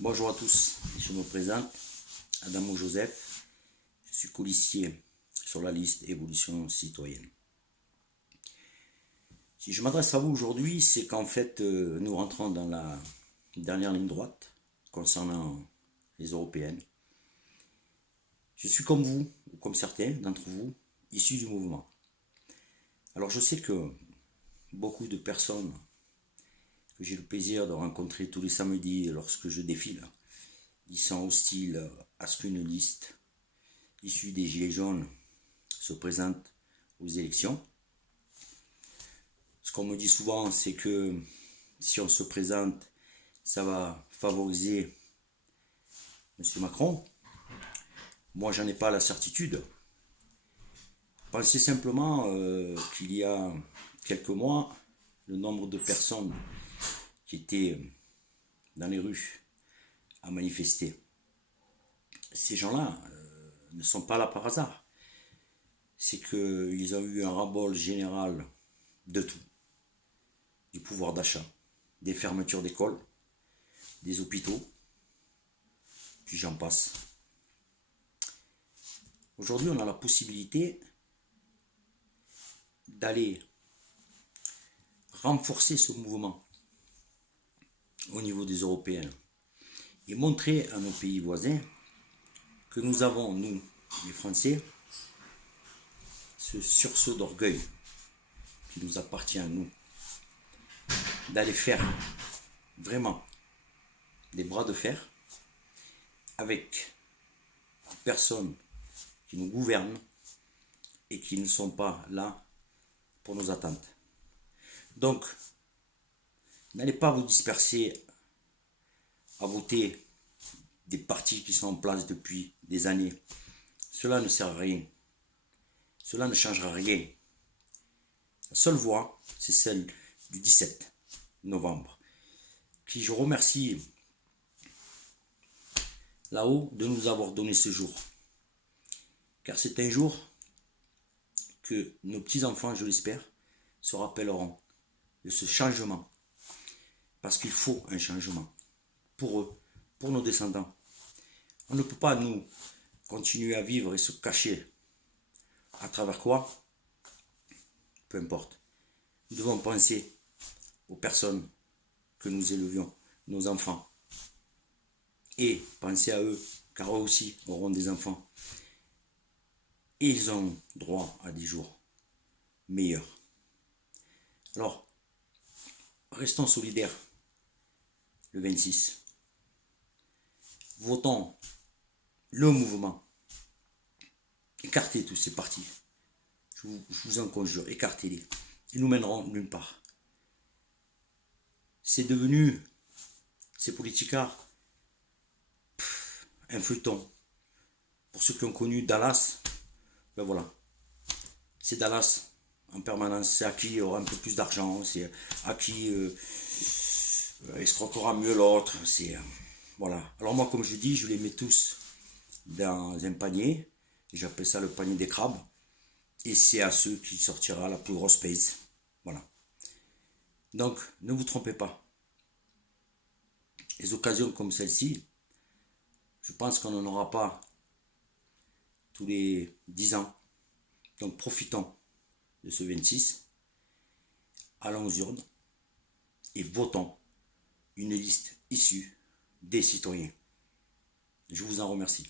Bonjour à tous, je me présente, Adamo Joseph, je suis colistier sur la liste Évolution Citoyenne. Si je m'adresse à vous aujourd'hui, c'est qu'en fait nous rentrons dans la dernière ligne droite concernant les européennes. Je suis comme vous, ou comme certains d'entre vous, issus du mouvement. Alors je sais que beaucoup de personnes que j'ai le plaisir de rencontrer tous les samedis lorsque je défile, ils sont hostiles à ce qu'une liste issue des Gilets jaunes se présente aux élections. Ce qu'on me dit souvent, c'est que si on se présente, ça va favoriser M. Macron. Moi, j'en ai pas la certitude. Pensez simplement qu'il y a quelques mois, le nombre de personnes qui étaient dans les rues à manifester, ces gens-là ne sont pas là par hasard. C'est qu'ils ont eu un ras-le-bol général de tout. Du pouvoir d'achat, des fermetures d'écoles, des hôpitaux, puis j'en passe. Aujourd'hui, on a la possibilité d'aller renforcer ce mouvement au niveau des Européens et montrer à nos pays voisins que nous avons, nous, les Français, ce sursaut d'orgueil qui nous appartient à nous, d'aller faire vraiment des bras de fer avec des personnes qui nous gouvernent et qui ne sont pas là pour nos attentes. Donc, n'allez pas vous disperser à voter des partis qui sont en place depuis des années. Cela ne sert à rien. Cela ne changera rien. La seule voie, c'est celle du 17 novembre, qui je remercie là-haut de nous avoir donné ce jour. Car c'est un jour que nos petits-enfants, je l'espère, se rappelleront de ce changement. Parce qu'il faut un changement pour eux, pour nos descendants. On ne peut pas, nous, continuer à vivre et se cacher. À travers quoi? Peu importe. Nous devons penser aux personnes que nous élevions, nos enfants. Et penser à eux, car eux aussi auront des enfants. Et ils ont droit à des jours meilleurs. Alors, restons solidaires le 26. Votons le mouvement. Écartez tous ces partis. Je vous en conjure, écartez-les. Ils nous mèneront nulle part. C'est devenu, ces politicards, un feuilleton. Pour ceux qui ont connu Dallas, ben voilà. C'est Dallas en permanence. C'est à qui aura un peu plus d'argent. C'est à qui escroquera mieux l'autre. C'est voilà. Alors moi, comme je dis, je les mets tous dans un panier. J'appelle ça le panier des crabes. Et c'est à ceux qui sortira la plus grosse pèse. Voilà. Donc, ne vous trompez pas. Les occasions comme celle-ci, je pense qu'on n'en aura pas tous les 10 ans. Donc, profitons de ce 26. Allons aux urnes et votons une liste issue des citoyens. Je vous en remercie.